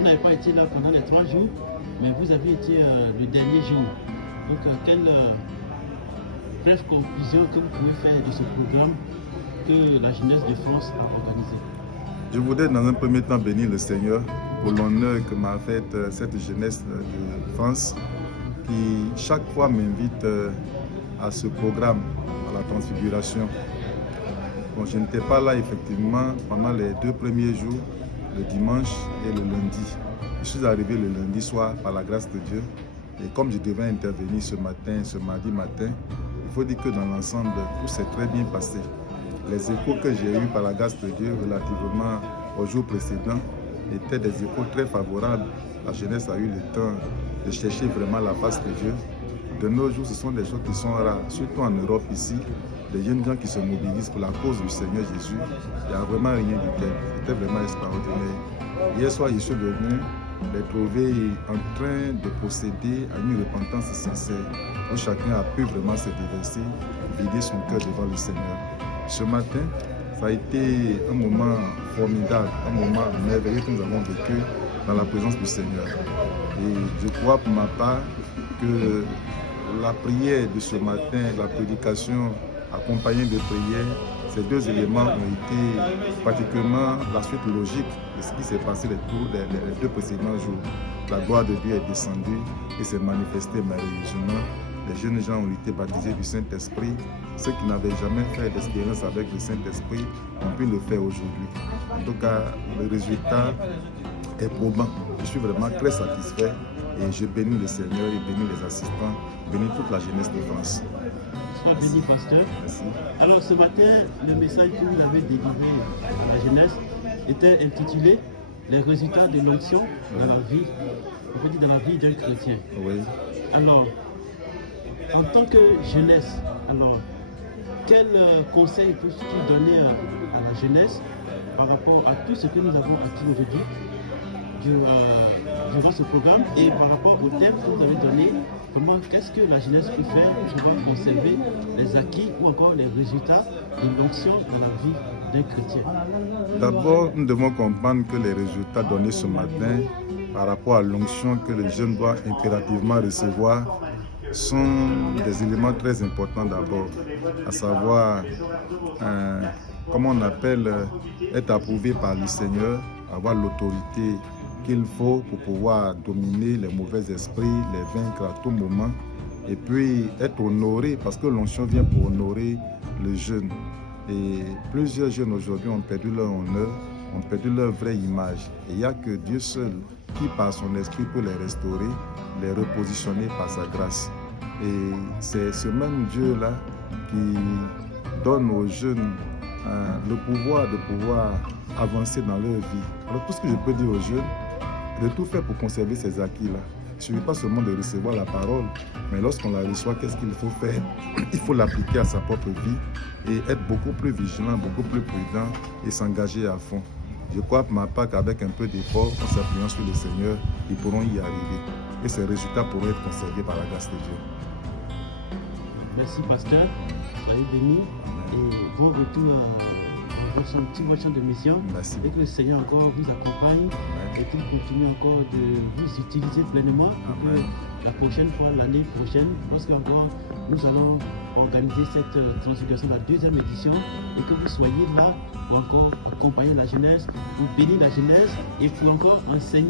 vous n'avez pas été là pendant les 3 jours, mais vous avez été le dernier jour. Donc, quelle brève conclusion que vous pouvez faire de ce programme que la jeunesse de France a organisé? Je voudrais dans un premier temps bénir le Seigneur pour l'honneur que m'a fait cette jeunesse de France qui chaque fois m'invite à ce programme, à la transfiguration. Bon, je n'étais pas là effectivement pendant les 2 premiers jours, le dimanche et le lundi. Je suis arrivé le lundi soir par la grâce de Dieu et comme je devais intervenir ce mardi matin, il faut dire que dans l'ensemble, tout s'est très bien passé. Les échos que j'ai eus par la grâce de Dieu relativement aux jours précédents étaient des échos très favorables. La jeunesse a eu le temps de chercher vraiment la face de Dieu. De nos jours, ce sont des choses qui sont rares, surtout en Europe ici, des jeunes gens qui se mobilisent pour la cause du Seigneur Jésus. Il n'y a vraiment rien du tel. C'était vraiment extraordinaire. Hier soir, je suis venu les trouver en train de procéder à une repentance sincère où chacun a pu vraiment se déverser, vider son cœur devant le Seigneur. Ce matin, ça a été un moment formidable, un moment merveilleux que nous avons vécu dans la présence du Seigneur. Et je crois pour ma part que la prière de ce matin, la prédication accompagnée de prières, ces 2 éléments ont été particulièrement la suite logique de ce qui s'est passé les 2 précédents jours. La gloire de Dieu est descendue et s'est manifestée merveilleusement. Les jeunes gens ont été baptisés du Saint-Esprit. Ceux qui n'avaient jamais fait d'expérience avec le Saint-Esprit ont pu le faire aujourd'hui. En tout cas, le résultat est probant. Je suis vraiment très satisfait et je bénis le Seigneur et bénis les assistants, bénis toute la jeunesse de France. Sois béni, pasteur. Merci. Alors, ce matin, le message que vous avez délivré à la jeunesse était intitulé « Les résultats de l'onction dans la vie, on peut dire dans la vie d'un chrétien ». Oui. Alors, en tant que jeunesse, alors, quel conseil peux-tu donner à la jeunesse par rapport à tout ce que nous avons acquis aujourd'hui durant ce programme et par rapport au thème que vous avez donné, qu'est-ce que la jeunesse peut faire pour pouvoir conserver les acquis ou encore les résultats de l'onction dans la vie d'un chrétien? D'abord, nous devons comprendre que les résultats donnés ce matin par rapport à l'onction que les jeunes doivent impérativement recevoir sont des éléments très importants d'abord, à savoir, comment on appelle, être approuvé par le Seigneur, avoir l'autorité qu'il faut pour pouvoir dominer les mauvais esprits, les vaincre à tout moment, et puis être honoré, parce que l'onction vient pour honorer le jeune. Et plusieurs jeunes aujourd'hui ont perdu leur honneur, ont perdu leur vraie image. Et il n'y a que Dieu seul qui, par son esprit, peut les restaurer, les repositionner par sa grâce. Et c'est ce même Dieu-là qui donne aux jeunes le pouvoir de pouvoir avancer dans leur vie. Alors tout ce que je peux dire aux jeunes, de tout faire pour conserver ces acquis-là. Il ne suffit pas seulement de recevoir la parole, mais lorsqu'on la reçoit, qu'est-ce qu'il faut faire? Il faut l'appliquer à sa propre vie et être beaucoup plus vigilant, beaucoup plus prudent et s'engager à fond. Je crois pour ma part qu'avec un peu d'effort, en s'appuyant sur le Seigneur, ils pourront y arriver. Et ces résultats pourront être conservés par la grâce de Dieu. Merci, pasteur. Soyez bénis et bon retour dans votre champ de mission. Merci. Et que le Seigneur encore vous accompagne et qu'il continue encore de vous utiliser pleinement pour que la prochaine fois, l'année prochaine, lorsque encore nous allons organiser cette transfiguration, la 2e édition, et que vous soyez là pour encore accompagner la jeunesse, pour bénir la jeunesse et pour encore enseigner